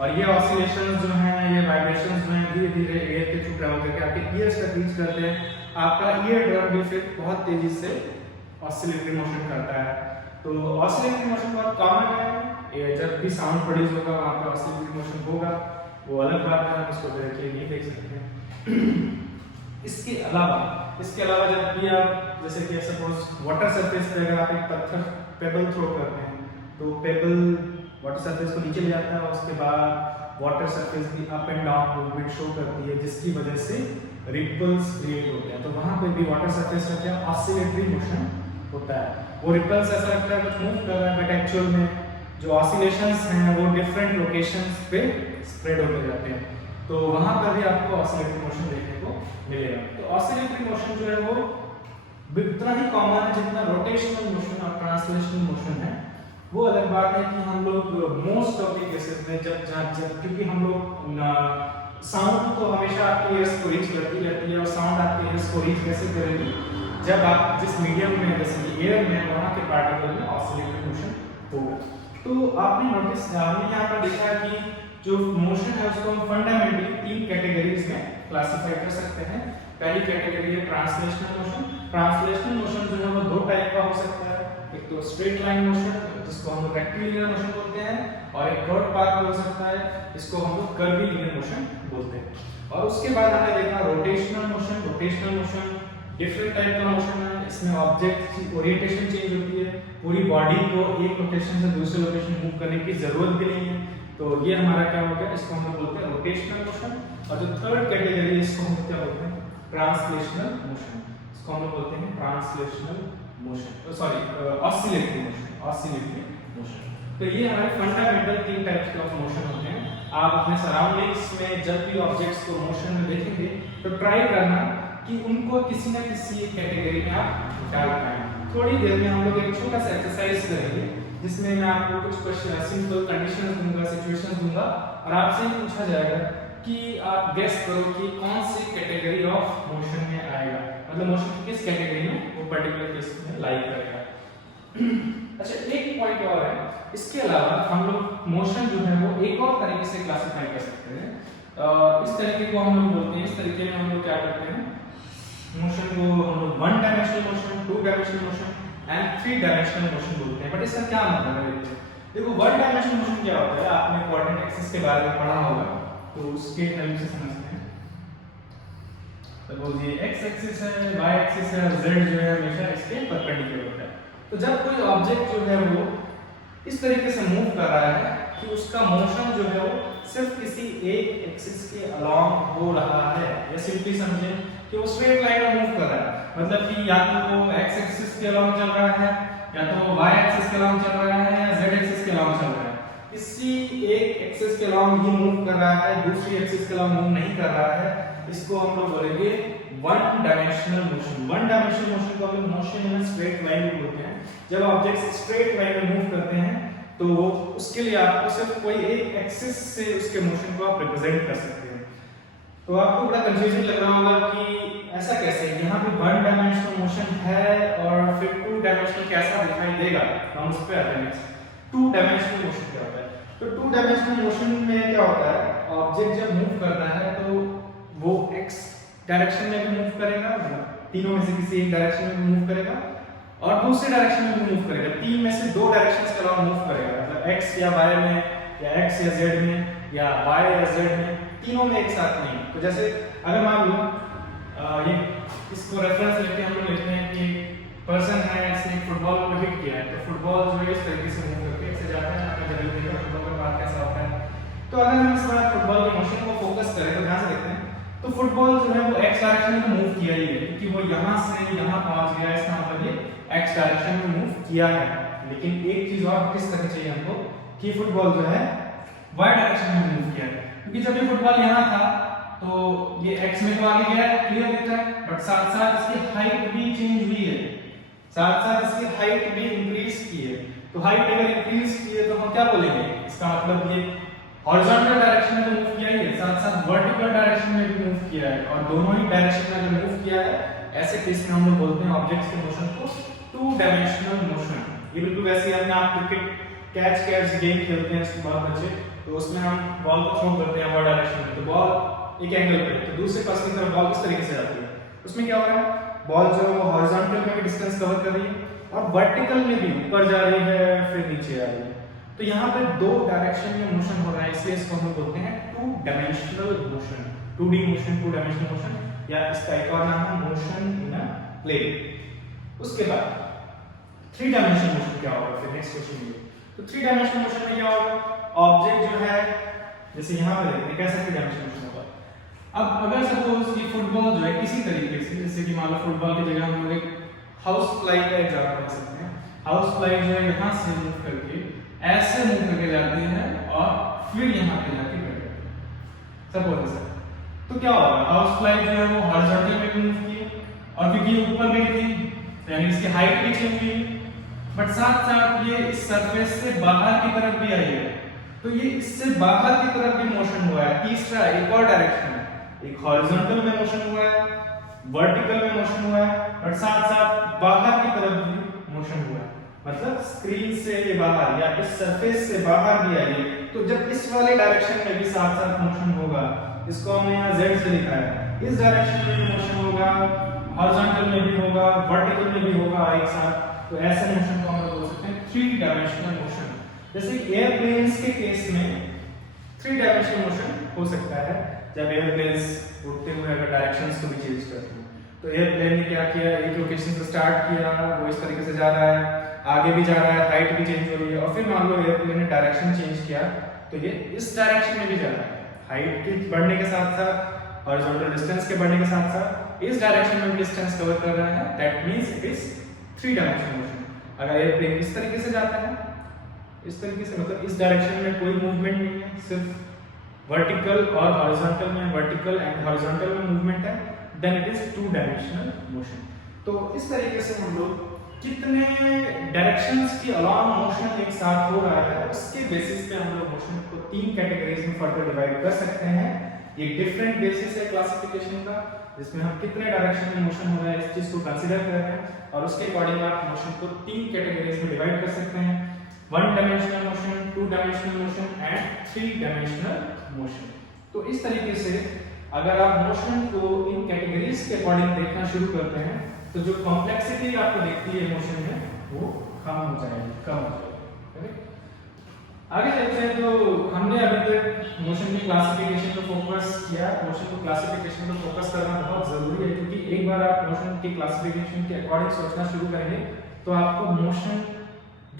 और ये ऑसिलेशंस जो हैं, ये वाइब्रेशंस जो हैं, धीरे धीरे एयर के थ्रू ट्रैवल करके आपके ईयर्स तक रीच करते हैं। आपका ईयर ड्रम भी फिर बहुत तेजी से ऑसिलेटरी मोशन करता है। तो ऑसिलेटरी मोशन बहुत कॉमन है, ये जब भी साउंड प्रोड्यूस होगा वहाँ पर ऑसिलेटरी मोशन होगा, वो अलग बात है, हम उसको डायरेक्टली नहीं देख सकते। इसके अलावा जब भी आप जैसे कि सपोज वाटर सरफेस पे अगर आप एक पत्थर पेबल थ्रो करते हैं तो पेबल वाटर सरफेस को नीचे ले जाता है और उसके बाद वाटर सरफेस की up and down movement show करती है जिसकी वजह से रिपल्स क्रिएट होते हैं। तो वहाँ पे भी वाटर सरफेस का क्या ऑसिलेटरी मोशन होता है। वो रिपल्स ऐसा लगता है कुछ मूव कर रहा है, बट एक्चुअल में जो ऑसिलेशंस हैं वो डिफरेंट लोकेशंस पे स्प्रेड होते जाते हैं, तो वहाँ पर भी आपको ऑसिलेटरी मोशन देखने को मिलेगा। तो ऑसिलेटरी मोशन जो है वो उतना ही कॉमन है जितना रोटेशनल मोशन और ट्रांसलेशनल मोशन है। वो अलग बात है कि हम लोग मोस्ट ऑफ द केसेस में जब क्योंकि हम लोग साउंड तो हमेशा आपके ईयर्स को रीच करती रहती है, और साउंड आपके ईयर्स को रीच कैसे करेगी? जब आप जिस मीडियम में जैसे कि एयर में वहाँ के पार्टिकल में ऑसिलेटरी मोशन होगा। तो आपने नोटिस हमने यहाँ पर देखा कि जो मोशन है उसको हम फंडामेंटली तीन कैटेगरीज में क्लासिफाई कर सकते हैं। पहली कैटेगरी है ट्रांसलेशनल मोशन। ट्रांसलेशनल मोशन जो है वो दो टाइप का हो सकता है, एक तो स्ट्रेट लाइन मोशन जिसको हम लोग रेक्टिलिनियर मोशन बोलते हैं, और एक कर्व पाथ हो सकता है जिसको हम लोग कर्वीलिनियर मोशन बोलते हैं। और उसके बाद हमने देखा rotational motion. Rotational motion different type का मोशन है, इसमें ऑब्जेक्ट की ओरिएंटेशन चेंज होती है, पूरी बॉडी को एक लोकेशन से दूसरे लोकेशन मूव करने की जरूरत भी नहीं है। तो ये हमारा क्या हो गया, इसको हम लोग बोलते हैं रोटेशनल मोशन। और जो थर्ड कैटेगरी है इसको हम क्या बोलते हैं, ट्रांसलेशनल मोशन। इसको हम लोग बोलते हैं translational motion, sorry oscillatory motion, oscillatory motion. तो ये हमारे फंडामेंटल तीन टाइप्स के ऑफ मोशन होते हैं। आप अपने सराउंडिंग्स में जब भी ऑब्जेक्ट्स को मोशन में देखेंगे तो ट्राई करना कि उनको किसी न किसी एक कैटेगरी में आप डाल पाएं। थोड़ी देर में हम लोग एक छोटा सा एक्सरसाइज करेंगे जिसमें मैं आपको कुछ सिंपल कंडीशंस दूंगा, सिचुएशंस दूंगा, और आपसे पूछा जाएगा कि आप गेस करो कि कौन सी कैटेगरी ऑफ मोशन में आएगा, मतलब मोशन की किस कैटेगरी में वो पर्टिकुलर केस में लाई करेगा। अच्छा, एक पॉइंट और है, इसके अलावा हम लोग मोशन जो है वो एक और तरीके से क्लासिफाई कर सकते हैं। इस तरीके को हम लोग बोलते हैं, इस तरीके में हम लोग क्या करते हैं, मोशन को हम लोग one dimensional motion, to dimensional motion and three dimensional motion बोलते हैं। बट इसका क्या मतलब है? देखो वन डायमेंशनल मोशन क्या होता है, आपने कोऑर्डिनेट एक्सिस के बारे में पढ़ा होगा, तो उसके हेल्प से समझते हैं। सपोज ये x एक्सिस है, y एक्सिस है, z जो है हमेशा इसके परपेंडिकुलर होता है। तो जब कोई ऑब्जेक्ट जो है वो इस तरीके से मूव कर रहा है कि उसका मोशन जो है वो सिर्फ किसी एक एक्सिस के अलोंग हो रहा है, या सिंपली समझें कि वो स्ट्रेट लाइन में मूव कर रहा है, मतलब कि या तो वो x एक्सिस के अलोंग चल रहा है, या तो वो y एक्सिस के अलोंग चल रहा है, या z एक्सिस के अलोंग चल रहा है। किसी एक एक्सिस के अलोंग ही मूव कर रहा है, दूसरी एक्सिस के अलोंग मूव नहीं कर रहा है। इसको हम लोग बोलेंगे one dimensional motion. One dimensional motion को हम लोग मोशन इन स्ट्रेट लाइन भी बोलते हैं। जब ऑब्जेक्ट्स स्ट्रेट लाइन में मूव करते हैं तो उसके लिए आपको सिर्फ कोई एक एक्सिस से उसके मोशन को आप रिप्रेजेंट कर सकते हैं। तो आपको बड़ा कंफ्यूजन लग रहा होगा कि ऐसा कैसे, यहाँ पे वन डायमेंशनल मोशन है और फिर टू डायमेंशनल कैसा दिखाई देगा, हम उस पर आते हैं। टू डायमेंशनल मोशन क्या होता है? तो टू डायमेंशनल मोशन में क्या होता है, ऑब्जेक्ट जब मूव करता है तो वो x डायरेक्शन में भी मूव करेगा, तीनों में से किसी एक डायरेक्शन में भी मूव करेगा, और दूसरे डायरेक्शन में भी मूव करेगा। तीन में से दो डायरेक्शंस के अलावा मूव करेगा, मतलब x या y में, या x या z में, या y या z में, तीनों में एक साथ नहीं। तो जैसे अगर मान लो ये इसको रेफरेंस लेके हम लोग लेते हैं कि पर्सन है, इसने फुटबॉल को हिट किया है, तो फुटबॉल जो है इस तरीके से मूव करके ऐसे जाता है, आपने जरूर देखा फुटबॉल का बात कैसा होता है। तो अगर हम इस बार फुटबॉल के मोशन को फोकस करें तो ध्यान से देखते हैं, तो फुटबॉल जो है वो x डायरेक्शन में मूव किया ही है, क्योंकि वो यहाँ से यहाँ पहुंच गया, इसका मतलब ये x डायरेक्शन में मूव किया है। लेकिन एक चीज और किस तरह चाहिए हमको, कि फुटबॉल जो है y डायरेक्शन में मूव किया है, क्योंकि जब ये फुटबॉल यहाँ था तो ये x में तो आगे गया है, क्लियर दिख रहा है, बट साथ साथ इसकी हाइट भी चेंज हुई है, साथ साथ इसकी हाइट भी इंक्रीज की है। तो हाइट अगर इंक्रीज की है तो हम क्या बोलेंगे, इसका मतलब ये हॉरिजॉन्टल डायरेक्शन में तो मूव किया ही है, साथ साथ वर्टिकल डायरेक्शन में भी मूव किया है, और दोनों ही डायरेक्शन में अगर मूव किया है, ऐसे केस में हम लोग बोलते हैं ऑब्जेक्ट्स के मोशन को टू डायमेंशनल मोशन। ये बिल्कुल वैसे ही आप क्रिकेट कैच गेम खेलते हैं इसके बाद बच्चे, तो उसमें हम बॉल को थ्रो करते हैं वन डायरेक्शन में, तो बॉल एक एंगल पे, तो दूसरे पास की तरफ बॉल इस तरीके से जाती है, उसमें क्या हो रहा है, बॉल जो हॉरिजॉन्टल में भी डिस्टेंस कवर कर रही है और वर्टिकल में भी ऊपर जा रही है, फिर नीचे आ रही है। तो यहाँ पे दो डायरेक्शन में मोशन हो रहा है, इसलिए इसको हम बोलते हैं to dimensional motion, 2D motion, to dimensional motion, या इसका एक और नाम है मोशन इन अ प्लेन। उसके बाद थ्री डायमेंशनल मोशन क्या होगा, फिर नेक्स्ट क्वेश्चन ये। तो थ्री डायमेंशनल मोशन में क्या होगा, ऑब्जेक्ट जो है जैसे यहाँ पे देखते हैं कैसा थ्री डायमेंशनल मोशन होगा। अब अगर सपोज ये फुटबॉल जो है किसी तरीके से, जैसे कि मान लो फुटबॉल की जगह हम लोग एक हाउस फ्लाई का एग्जांपल ले सकते हैं। हाउस फ्लाई जो है यहाँ से मूव करके ऐसे मूव करके जाती है और फिर यहाँ पे जाके बैठ जाती है, सपोज ऐसा। तो क्या होगा, हाउस फ्लाई जो है वो हॉरिजॉन्टल में मूव की, और क्योंकि ये ऊपर गई थी यानी इसकी हाइट भी चेंज हुई, बट साथ साथ ये इस सरफेस से बाहर की तरफ भी आई है, तो ये इससे बाहर की तरफ भी मोशन हुआ है। तीसरा एक और डायरेक्शन, एक हॉरिजॉन्टल में मोशन हुआ है, वर्टिकल में मोशन हुआ है, और साथ साथ बाहर की तरफ भी मोशन हुआ है, मतलब स्क्रीन से ये बाहर या इस सरफेस से बाहर भी आई है। तो जब इस वाले डायरेक्शन में भी साथ साथ मोशन होगा, इसको हमने यहाँ z से लिखा है, इस डायरेक्शन में भी मोशन होगा, हॉरिजॉन्टल में भी होगा, वर्टिकल में भी होगा एक साथ, तो ऐसे मोशन को हम लोग बोल सकते हैं थ्री डायमेंशनल मोशन। जैसे एयरप्लेन्स के केस में थ्री डायमेंशनल मोशन हो सकता है, जब एयरप्लेन्स उड़ते हुए अगर डायरेक्शंस को भी चेंज करते हैं। तो एयरप्लेन ने क्या किया, एक लोकेशन से स्टार्ट किया, वो इस तरीके से जा रहा है, आगे भी जा रहा है, हाइट भी चेंज हो रही है, और फिर मान लो एयरप्लेन ने डायरेक्शन चेंज किया तो ये इस डायरेक्शन में भी जा रहा है, हाइट के बढ़ने के साथ साथ, हॉरिजॉन्टल डिस्टेंस के बढ़ने के साथ साथ इस डायरेक्शन में भी डिस्टेंस कवर कर रहा है, that means it is three dimensional motion. अगर एयरप्लेन इस तरीके से जाता है, इस तरीके से, मतलब इस डायरेक्शन में कोई मूवमेंट नहीं है, सिर्फ वर्टिकल और हॉरिजॉन्टल में, वर्टिकल एंड हॉरिजॉन्टल में मूवमेंट है, then it is two dimensional motion. तो इस तरीके से हम लोग कितने डायरेक्शंस की अलोंग मोशन एक साथ हो रहा है, उसके बेसिस पे हम लोग मोशन को तीन कैटेगरीज में फर्दर डिवाइड कर सकते हैं। ये डिफरेंट बेसिस है क्लासिफिकेशन का, जिसमें हम कितने डायरेक्शन में मोशन हो रहा है इस चीज को कंसीडर कर रहे हैं, और उसके अकॉर्डिंग आप मोशन को तीन कैटेगरीज में डिवाइड कर सकते हैं, one dimensional motion, to dimensional motion and three dimensional motion. तो इस तरीके से अगर आप मोशन को इन कैटेगरीज के अकॉर्डिंग देखना शुरू करते हैं, तो जो कॉम्प्लेक्सिटी आपको दिखती है मोशन में वो कम हो जाएगी, कम हो जाएगी। आगे चलते हैं। तो हमने अभी तक मोशन की क्लासिफिकेशन पर फोकस किया। मोशन को क्लासिफिकेशन पर फोकस करना बहुत जरूरी है, क्योंकि एक बार आप मोशन की क्लासिफिकेशन के अकॉर्डिंग सोचना शुरू करेंगे तो आपको मोशन,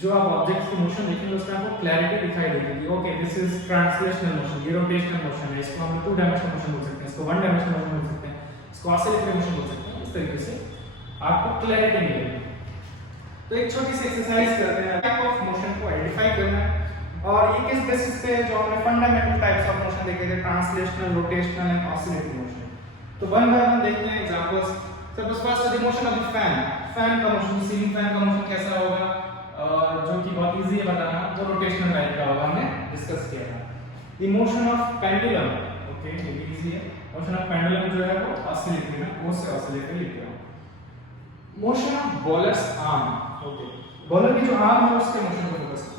जो आप ऑब्जेक्ट्स की मोशन देखेंगे उसमें आपको क्लैरिटी दिखाई देगी। Okay, this is translational motion, ये रोटेशनल मोशन है, इसको हम 2 डायमेंशनल मोशन बोल सकते हैं, इसको 1 डायमेंशनल मोशन बोल सकते हैं, इसको ऑसिलेटरी मोशन बोल सकते हैं। इस तरीके से आपको क्लैरिटी मिलेगी। तो एक छोटी सी एक्सरसाइज करते हैं, टाइप ऑफ मोशन को आइडेंटिफाई करना है। और ये किस बेसिस पे है, जो हमने फंडामेंटल टाइप्स ऑफ मोशन देखे थे, translational, rotational and oscillatory motion. तो वन बाय वन देखते हैं examples. Suppose first the motion of the fan. Fan का मोशन, सीलिंग फैन का मोशन कैसा होगा, जो कि बहुत इजी है बताना, वो रोटेशनल टाइप का होगा, हमने डिस्कस किया था। The motion of pendulum, okay ये भी इजी है। मोशन ऑफ पेंडुलम जो है वो ऑसिलेटरी में, वो से ऑसिलेटरी लिखते हैं। Motion of bowlers arm, okay bowler की जो आर्म है उसके मोशन को फोकस करें।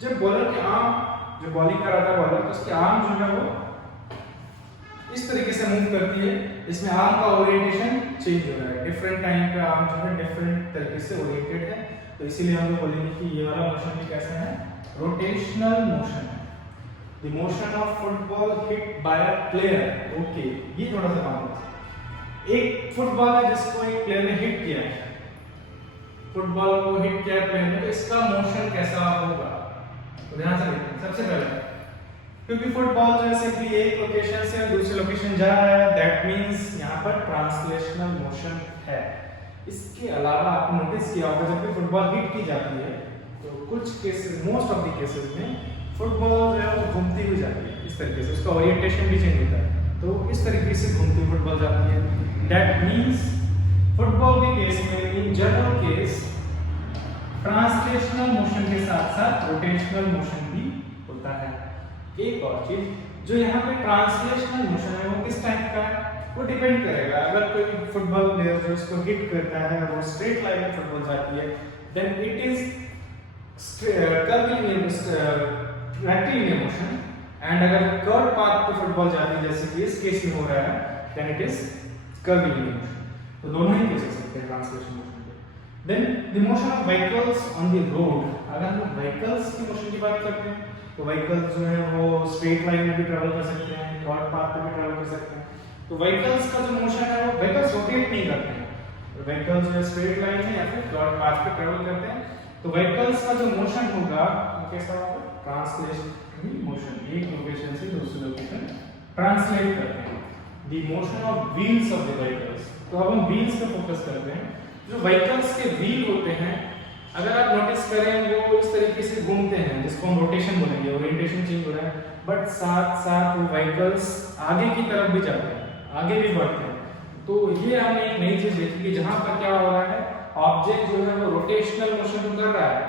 जब बॉलर की आर्म, जो बॉलिंग कर रहा था बॉलर, तो उसकी आर्म जो है वो इस तरीके से मूव करती है। इसमें आर्म का ओरिएंटेशन चेंज हो रहा है, डिफरेंट टाइम पे आर्म जो है डिफरेंट तरीके से ओरिएंटेड है। तो इसीलिए हम लोग बोलेंगे कि ये वाला मोशन भी कैसा है, रोटेशनल मोशन है। The motion of football hit by a player, okay ये थोड़ा सा काम है। एक फुटबॉल है जिसको एक प्लेयर ने हिट किया है, फुटबॉल को हिट किया प्लेयर ने, तो इसका मोशन कैसा होगा, तो ध्यान से देखते हैं। सबसे पहले क्योंकि फुटबॉल जो है सिंपली एक लोकेशन से दूसरे लोकेशन जा रहा है, दैट मींस यहाँ पर ट्रांसलेशनल मोशन है। इसके अलावा आपने नोटिस किया होगा जब भी फुटबॉल हिट की जाती है तो कुछ cases, most of the cases में फुटबॉल जो है वो घूमती हुई जाती है इस तरीके से, उसका ओरिएंटेशन भी चेंज होता है, तो इस तरीके से घूमती फुटबॉल जाती है। दैट मींस फुटबॉल के केस में, in general case, translational motion के साथ साथ रोटेशनल मोशन भी होता है। एक और चीज जो यहाँ पे ट्रांसलेशनल मोशन है वो किस टाइप का है, वो डिपेंड करेगा। अगर कोई फुटबॉल प्लेयर जो इसको हिट करता है वो स्ट्रेट लाइन में फुटबॉल जाती है, then it is rectilinear motion. And अगर कर्व पाथ पे फुटबॉल जाती है जैसे कि इस केस में हो रहा है, then it is curvilinear motion. तो दोनों ही केस हो सकते हैं ट्रांसलेशन मोशन के। Then the motion of vehicles on the road. अगर हम व्हीकल्स की मोशन की बात करते हैं तो व्हीकल्स जो है वो स्ट्रेट लाइन में भी ट्रैवल कर सकते हैं, कर्व पाथ पे भी ट्रैवल कर सकते हैं। तो व्हीकल्स का जो मोशन है वो व्हीकल्स रोटेट नहीं करते हैं, तो व्हीकल्स जो है स्ट्रेट लाइन में या फिर कर्व पाथ पे ट्रैवल करते हैं। तो व्हीकल्स का जो मोशन होगा वो कैसा होगा, ट्रांसलेशनल मोशन, एक लोकेशन से दूसरी लोकेशन ट्रांसलेट करते हैं। The motion of wheels of the vehicles. तो अब हम व्हील्स पे फोकस करते हैं। जो व्हीकल्स के व्हील होते हैं, अगर आप नोटिस करें वो इस तरीके से घूमते हैं, जिसको हम रोटेशन बोलेंगे, ओरिएंटेशन चेंज हो रहा है, बट साथ साथ वो व्हीकल्स आगे की तरफ भी जाते हैं, आगे भी बढ़ते हैं। तो ये हमने एक नई चीज देखी कि जहां पर क्या हो रहा है, ऑब्जेक्ट जो है वो रोटेशनल मोशन कर रहा है,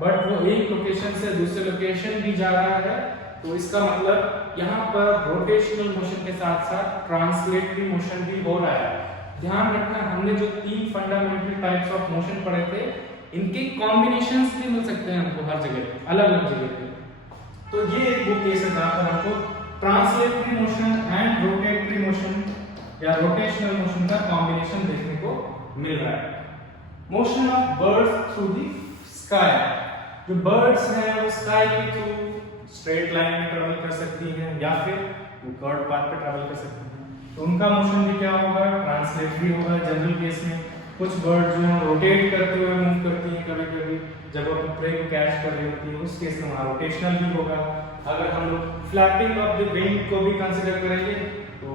बट वो एक लोकेशन से दूसरे लोकेशन भी जा रहा है। तो इसका मतलब यहाँ पर रोटेशनल मोशन के साथ साथ ट्रांसलेटरी मोशन भी हो रहा है। ध्यान रखना, हमने जो 3 फंडामेंटल टाइप्स ऑफ मोशन पढ़े थे, इनके कॉम्बिनेशंस भी मिल सकते हैं हमको हर जगह, अलग अलग जगह पे। तो ये एक वो केस है जहां पर हमको translatory motion and rotatory motion या रोटेशनल मोशन का कॉम्बिनेशन देखने को मिल रहा है। Motion of birds through the sky. जो बर्ड्स हैं वो स्काई के थ्रू स्ट्रेट लाइन में ट्रैवल कर सकती हैं या फिर वो कर्व पाथ पे ट्रैवल कर सकती हैं। तो उनका मोशन भी क्या होगा, ट्रांसलेटरी होगा। जनरल केस में कुछ बर्ड जो है रोटेट करते हुए मूव करती हैं, कभी कभी जब वो अपने प्रे को कैच कर रही होती है, उस केस में वहाँ रोटेशनल भी होगा। अगर हम लोग फ्लैपिंग ऑफ द विंग को भी कंसीडर करेंगे तो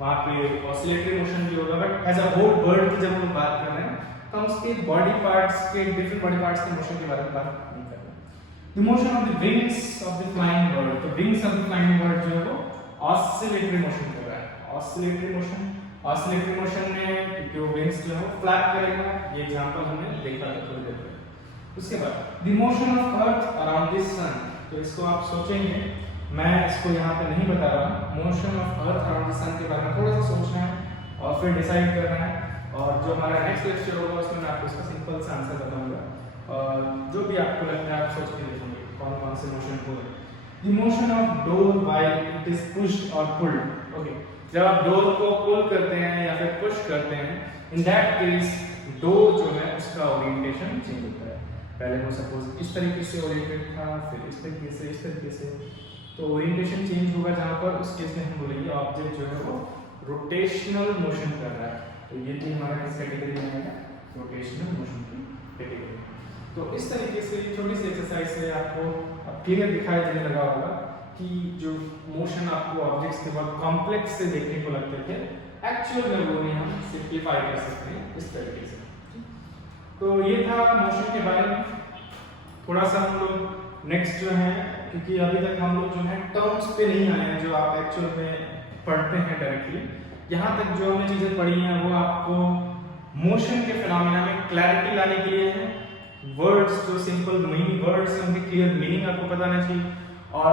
वहाँ पे ऑसिलेटरी मोशन भी होगा। But as a whole bird की जब हम बात कर रहे हैं तो हम उसके बॉडी पार्ट्स के, डिफरेंट बॉडी पार्ट्स के मोशन के बारे में बात नहीं कर रहे। The motion of the wings of the flying bird. तो wings of the flying bird जो है वो ऑसिलेटरी मोशन कर रहा है। ऑसिलेटरी मोशन, ऑसिलेटरी मोशन में जो विंग्स जो है वो फ्लैप करेगा। ये एग्जांपल हमने देखा था थोड़ी देर पहले। उसके बाद the motion of earth around the sun. तो इसको आप सोचेंगे, मैं इसको यहाँ पे नहीं बता रहा। Motion of earth around the sun के बारे में थोड़ा सा सोचना है और फिर डिसाइड करना है। और जो हमारा नेक्स्ट लेक्चर होगा उसमें मैं आपको इसका सिंपल सा आंसर बताऊंगा। और जो भी आपको लगता है आप सोच के देखेंगे कौन कौन से मोशन हो रहे हैं। The motion of door while it is pushed और पुल्ड। ओके, जब आप डोर को पुल करते हैं या फिर पुश करते हैं, इन दैट केस डोर जो है उसका ओरिएंटेशन चेंज होता है। पहले वो सपोज इस तरीके से ओरिएंटेड था, फिर इस तरीके से, तो ओरिएंटेशन चेंज होगा जहाँ पर उस केस में हम बोलेंगे ऑब्जेक्ट जो है वो रोटेशनल मोशन कर रहा है। तो ये भी हमारा किस कैटेगरी में आएगा, रोटेशनल मोशन की कैटेगरी। तो इस तरीके से छोटी सी एक्सरसाइज से आपको अब क्लियर दिखाई देने लगा होगा कि जो मोशन आपको ऑब्जेक्ट्स के बहुत कॉम्प्लेक्स से देखने को लगते थे, एक्चुअल में वो हम सिंप्लीफाई कर सकते हैं इस तरीके से। तो ये था मोशन के बारे में। थोड़ा सा हम लोग नेक्स्ट जो है, क्योंकि अभी तक हम लोग जो है टर्म्स पे नहीं आए हैं जो आप एक्चुअल में पढ़ते हैं डायरेक्टली। यहाँ तक जो हमने चीजें पढ़ी हैं वो आपको मोशन के फिनोमेना में क्लैरिटी लाने के लिए है। वर्ड्स जो सिंपल मीनिंग वर्ड्स उनकी क्लियर मीनिंग आपको पता होना चाहिए, और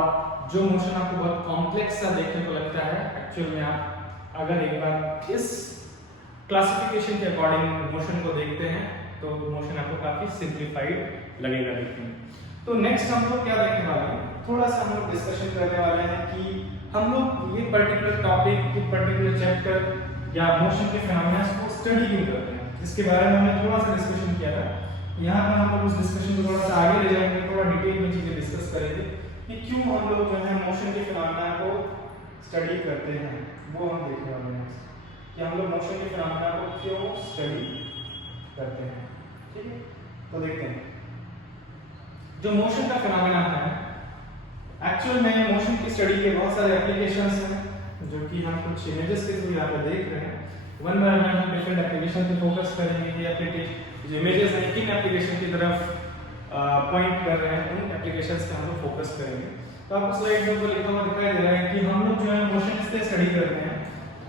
जो मोशन आपको बहुत कॉम्प्लेक्स सा देखने को लगता है, एक्चुअल में आप अगर एक बार इस क्लासिफिकेशन के अकॉर्डिंग मोशन को देखते हैं तो मोशन आपको काफी सिंप्लीफाइड लगेगा देखने में। तो नेक्स्ट हम लोग क्या देखने वाले हैं, थोड़ा सा हम लोग डिस्कशन करने वाले हैं कि हम लोग ये पर्टिकुलर टॉपिक, ये पर्टिकुलर चैप्टर या मोशन के फिनोमेना को स्टडी क्यों करते हैं, इसके बारे में हमने थोड़ा सा डिस्कशन किया था। यहाँ पर हम लोग उस डिस्कशन को थोड़ा सा आगे ले जाएंगे, थोड़ा डिटेल में चीजें डिस्कस करेंगे कि क्यों हम लोग जो है मोशन के फिनोमेना को स्टडी करते हैं, वो हम देखने वाले हैं कि हम लोग मोशन के फिनोमेना को क्यों स्टडी करते हैं। ठीक है, तो देखते हैं जो मोशन का फिनोमेना है, एक्चुअल में मोशन की स्टडी के बहुत सारे एप्लीकेशंस हैं जो कि हम कुछ इमेजेस के थ्रू यहाँ पे देख रहे हैं। वन बाय वन हम डिफरेंट एप्लीकेशन पे फोकस करेंगे। ये एप्लीकेशन जो इमेजेस हैं किन एप्लीकेशन की तरफ पॉइंट कर रहे हैं, उन एप्लीकेशंस पे हम लोग फोकस करेंगे। तो आपको स्लाइड में लिखा हुआ दिखाई दे रहा है कि हम लोग जो है मोशन इसलिए स्टडी करते हैं,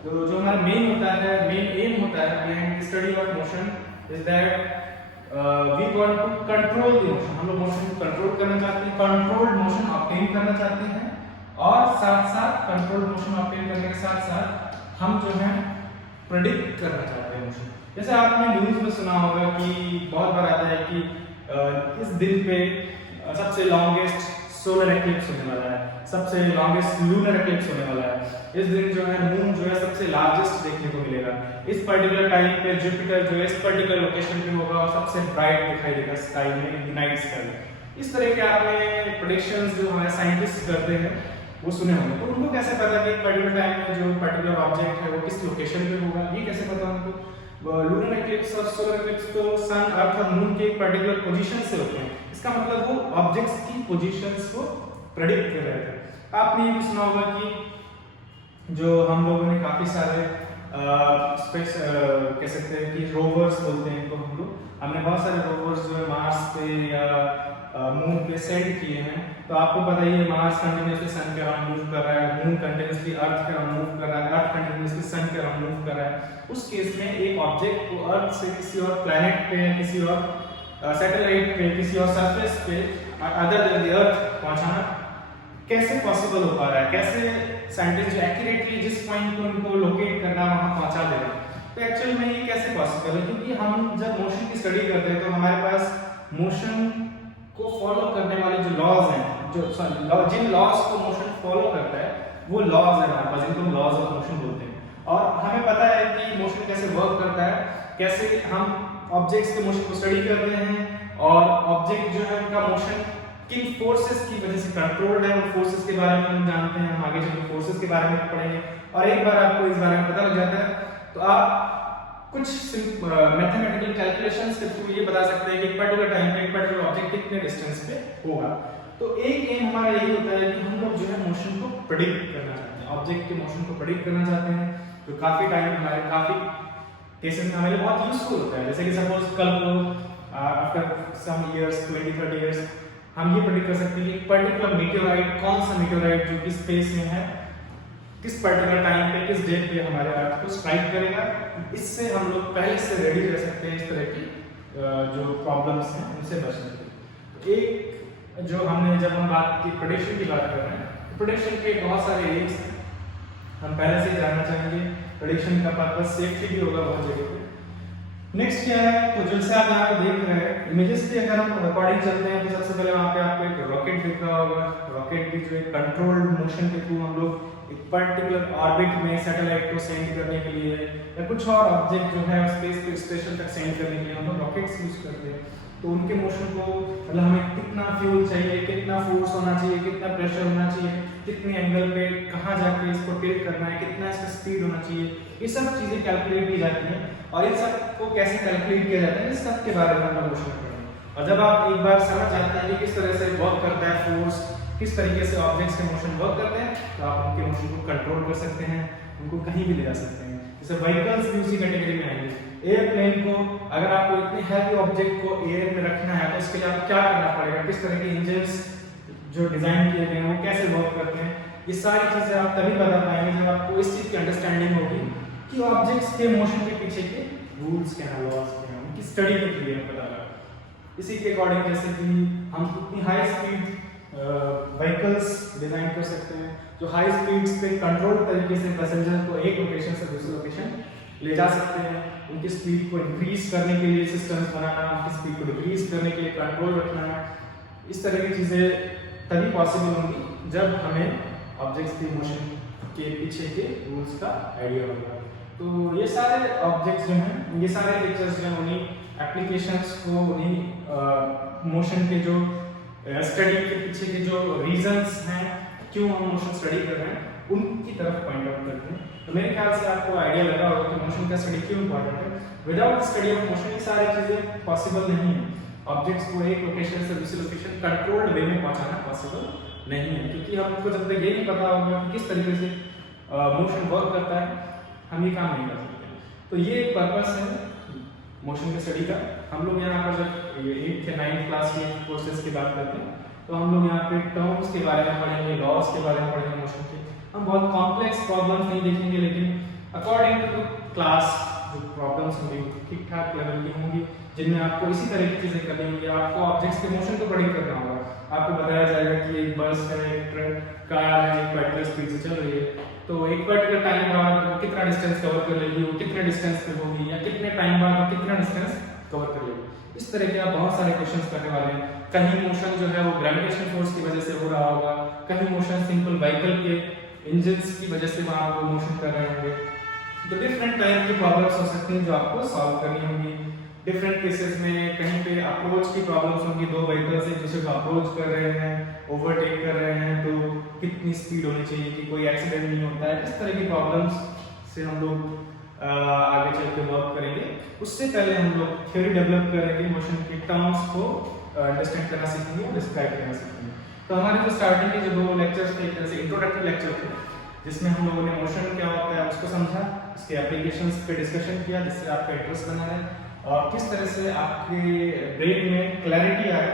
तो जो हमारा मेन होता है, मेन एम होता है behind study of motion is that we want to control the motion. हम लोग मोशन को कंट्रोल करना चाहते हैं, कंट्रोल्ड मोशन ऑब्टेन करना चाहते हैं, और साथ साथ कंट्रोल्ड मोशन ऑब्टेन करने के साथ साथ हम जो है प्रेडिक्ट करना चाहते हैं मोशन। जैसे आपने न्यूज़ में सुना होगा कि बहुत बार आता है कि इस दिन पे सबसे लॉन्गेस्ट सोलर एक्लिप्स होने वाला है, सबसे लॉन्गेस्ट लूनर एक्लिप्स होने वाला है, इस दिन जो है मून जो है सबसे लार्जेस्ट देखने को मिलेगा, इस पर्टिकुलर टाइम पे जुपिटर जो है इस पर्टिकुलर लोकेशन पे होगा और सबसे ब्राइट दिखाई देगा स्काई में, नाइट स्काई। इस तरह के आपने प्रेडिक्शंस जो हमारे साइंटिस्ट करते हैं वो सुने होंगे। तो उनको कैसे पता कि पर्टिकुलर टाइम में जो पर्टिकुलर ऑब्जेक्ट है वो किस लोकेशन पे होगा, ये कैसे पता उनको? लूनर एक्लिप्स और सोलर एक्लिप्स तो सन, अर्थ और मून के एक पर्टिकुलर पोजीशन से होते हैं। इसका मतलब वो ऑब्जेक्ट्स की पोजीशंस को प्रेडिक्ट कर रहे थे। आपने ये भी सुना होगा कि जो हम लोगों ने काफी सारे स्पेस कह सकते हैं कि रोवर्स बोलते हैं इनको हम लोग, हमने बहुत सारे रोवर्स जो है मार्स पे या मून पे सेंड किए हैं। तो आपको पता ही है मार्स कंटिन्यूअसली सन के अराउंड मूव कर रहा है, मून कंटिन्यूअसली अर्थ के अराउंड मूव कर रहा है, अर्थ कंटिन्यूअसली सन के अराउंड मूव कर रहा है। उस केस में एक ऑब्जेक्ट को अर्थ से किसी और प्लैनेट पे, किसी और सैटेलाइट पे, किसी और सरफेस पे अदर देन द अर्थ पहुंचाना कैसे पॉसिबल हो पा रहा है, कैसे साइंटिस्ट जो एक्यूरेटली जिस पॉइंट को उनको लोकेट करना वहां पहुंचा दे रहे हैं। तो एक्चुअल में ये कैसे पॉसिबल है, क्योंकि हम जब मोशन की स्टडी करते हैं तो हमारे पास मोशन को फॉलो करने वाले जो लॉज हैं, जो जिन लॉज को मोशन फॉलो करता है वो लॉज है हमारे पास, जिनको लॉज ऑफ मोशन बोलते हैं। और हमें पता है कि मोशन कैसे वर्क करता है, कैसे हम ऑब्जेक्ट्स के मोशन को स्टडी करते हैं और ऑब्जेक्ट जो है उनका मोशन किन फोर्सेस की वजह से कंट्रोल्ड है, उन फोर्सेस के बारे में हम जानते हैं। हम आगे चलकर फोर्सेस के बारे में पढ़ेंगे और एक बार आपको इस बारे में पता लग जाता है तो आप कुछ मैथमेटिकल कैलकुलेशंस के थ्रू ये बता सकते हैं कि एक पर्टिकुलर टाइम पे एक पर्टिकुलर ऑब्जेक्ट कितने डिस्टेंस पे होगा। तो एक एम हमारा यही होता है कि हम लोग जो है मोशन को प्रेडिक्ट करना चाहते हैं, ऑब्जेक्ट के मोशन को प्रेडिक्ट करना चाहते हैं, जो काफी टाइम हमारे काफी केसेस में हमारे बहुत यूजफुल होता है। जैसे कि सपोज कल को आफ्टर सम इयर्स 20-30 इयर्स हम ये प्रेडिक्ट कर सकते हैं कि एक पर्टिकुलर मीटियोराइट, कौन सा मीटियोराइट जो कि स्पेस में है, किस पर्टिकुलर टाइम पे, किस डेट पे हमारे अर्थ को स्ट्राइक करेगा। इससे हम लोग पहले से रेडी रह सकते हैं इस तरह की जो प्रॉब्लम्स हैं उनसे बचने के लिए। तो एक जो हमने जब हम बात की प्रेडिक्शन की बात कर रहे हैं, प्रेडिक्शन के बहुत सारे एम्स हैं, हम पहले से ही जानना चाहेंगे। प्रेडिक्शन का पर्पस सेफ्टी भी होगा बहुत जगह पे। नेक्स्ट क्या है, तो जैसे आप यहाँ पे देख रहे हैं इमेजेस पे अगर हम अकॉर्डिंग चलते हैं तो सबसे पहले वहाँ पे आपको एक रॉकेट दिख रहा होगा। रॉकेट की जो एक कंट्रोल्ड मोशन के थ्रू हम लोग एक पर्टिकुलर ऑर्बिट में सैटेलाइट को सेंड करने के लिए या कुछ और ऑब्जेक्ट जो है स्पेस के स्टेशन तक सेंड करने के लिए हम लोग रॉकेट्स यूज करते हैं। तो उनके मोशन को मतलब हमें कितना फ्यूल चाहिए, कितना फोर्स होना चाहिए, कितना प्रेशर होना चाहिए, कितने एंगल पे कहाँ जाके इसको टिल्ट करना है, कितना इसका स्पीड होना चाहिए, ये सब चीज़ें कैलकुलेट की जाती हैं। और इन सब को कैसे कैलकुलेट किया जाता है, इस सब के बारे में हम लोग मोशन पढ़ेंगे। और जब आप एक बार समझ जाते हैं कि किस तरह से वर्क करता है फोर्स, किस तरीके से ऑब्जेक्ट्स के मोशन वर्क करते हैं, तो आप उनके मोशन को कंट्रोल कर सकते हैं, उनको कहीं भी ले जा सकते हैं। जैसे व्हीकल्स भी उसी कैटेगरी में आएंगे। एयरप्लेन को अगर आपको इतने हैवी ऑब्जेक्ट को एयर में रखना है तो इसके लिए आपको क्या करना पड़ेगा, किस तरह के इंजन्स जो डिजाइन किए गए हैं वो कैसे वर्क करते हैं, ये सारी चीजें आप तभी बता पाएंगे जब आपको इस चीज की अंडरस्टैंडिंग होगी कि ऑब्जेक्ट्स के मोशन के पीछे के रूल्स क्या हैं, लॉज क्या हैं, उनकी स्टडी के थ्रू हमें पता लगा। इसी के अकॉर्डिंग जैसे कि हम इतनी हाई स्पीड व्हीकल्स डिजाइन कर सकते हैं जो हाई स्पीड्स पे कंट्रोल तरीके से पैसेंजर को एक लोकेशन से दूसरी लोकेशन ले जा सकते हैं। उनकी स्पीड को इंक्रीज करने के लिए सिस्टम्स बनाना, उनकी स्पीड को डिक्रीज करने के लिए कंट्रोल रखना, इस तरह की चीज़ें तभी पॉसिबल होंगी जब हमें ऑब्जेक्ट्स के मोशन के पीछे के रूल्स का आइडिया होगा। तो ये सारे ऑब्जेक्ट्स जो हैं, ये सारे पिक्चर्स जो हैं, उन्हीं एप्लीकेशंस को, उन्हीं मोशन के जो स्टडी के पीछे के जो रीजंस हैं क्यों हम मोशन स्टडी कर रहे हैं, उनकी तरफ पॉइंट आउट करते हैं। तो मेरे ख्याल से आपको आइडिया लगा होगा कि मोशन का स्टडी क्यों इंपॉर्टेंट है। विदाउट स्टडी ऑफ मोशन ये सारी चीज़ें पॉसिबल नहीं है। ऑब्जेक्ट्स को एक लोकेशन से दूसरी लोकेशन कंट्रोल्ड वे में पहुंचाना पॉसिबल नहीं है, क्योंकि हमको जब तक ये नहीं पता होगा कि किस तरीके से मोशन वर्क करता है, हम ये काम नहीं कर सकते। तो ये एक पर्पस है मोशन के स्टडी का। हम लोग यहाँ पर जब 8th या 9th क्लास के कोर्सेज की बात करते हैं तो हम लोग यहाँ पे टर्म्स के बारे में पढ़ेंगे, लॉज के बारे में पढ़ेंगे मोशन के। हम बहुत कॉम्प्लेक्स प्रॉब्लम्स नहीं देखेंगे, लेकिन अकॉर्डिंग टू क्लास जो प्रॉब्लम्स होंगी ठीक ठाक लेवल की होंगी, जिनमें आपको इसी तरह की चीज़ें करनी होंगी। आपको ऑब्जेक्ट्स के मोशन को प्रेडिक्ट करना होगा। आपको बताया जाएगा कि एक बस है, एक ट्रक, कार है, एक पर्टिकुलर स्पीड से चल रही है, तो एक पर्टिकुलर टाइम बाद वो कितना डिस्टेंस कवर कर लेगी, वो कितने डिस्टेंस पे होगी, या कितने टाइम बाद वो कितना डिस्टेंस कवर कर लेगी। इस तरह के आप बहुत सारे क्वेश्चंस करने वाले हैं। कहीं मोशन जो है वो ग्रेविटेशन फोर्स की वजह से हो रहा होगा, कहीं मोशन सिंपल व्हीकल के इंजन्स की वजह से वहाँ वो मोशन कर रहे होंगे। तो डिफरेंट टाइप की प्रॉब्लम्स हो सकती हैं जो आपको सॉल्व करनी होंगी। डिफरेंट केसेस में कहीं पे अप्रोच की प्रॉब्लम्स होंगी, दो व्हीकल्स एक दूसरे को अप्रोच कर रहे हैं, ओवरटेक कर रहे हैं, तो कितनी स्पीड होनी चाहिए कि कोई एक्सीडेंट नहीं होता है। इस तरह की प्रॉब्लम्स से हम लोग आगे चल के वर्क करेंगे। उससे पहले हम लोग थ्योरी डेवलप करेंगे, मोशन के टर्म्स को अंडरस्टैंड करना सीखेंगे, डिस्क्राइब करना सीखेंगे। तो हमारे जो स्टार्टिंग के जो दो लेक्चर्स थे, एक तरह से इंट्रोडक्टरी लेक्चर थे, जिसमें हम लोगों ने मोशन क्या होता है उसको समझा, इसके एप्लीकेशंस पे डिस्कशन किया जिससे आपका इंटरेस्ट बना रहे, और किस तरह से आपके ब्रेन में क्लैरिटी आए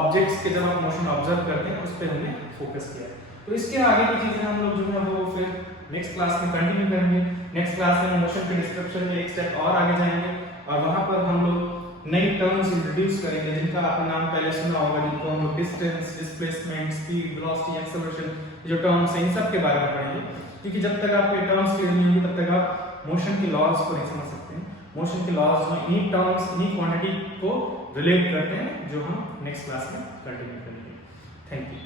ऑब्जेक्ट्स के जब आप मोशन ऑब्जर्व करते हैं उस पर हमने फोकस किया। तो इसके आगे की चीज़ें हम लोग जो है वो फिर नेक्स्ट क्लास में कंटिन्यू करेंगे। नेक्स्ट क्लास में मोशन के डिस्क्रिप्शन में एक स्टेप और आगे जाएंगे और वहाँ पर हम लोग नई टर्म्स इंट्रोड्यूस करेंगे जिनका आपका नाम पहले सुना होगा, जिनको हम लोग distance, displacement, speed, velocity, acceleration, जो टर्म्स हैं इन सब के बारे में पढ़ेंगे। क्योंकि जब तक आपके टर्म्स क्लियर नहीं होंगे तब तक आप मोशन के लॉज को नहीं समझ सकते हैं। मोशन के लॉज में इन्हीं टर्म्स, इन्हीं क्वांटिटी को रिलेट करते हैं जो हम नेक्स्ट क्लास में कंटिन्यू करेंगे। Thank you.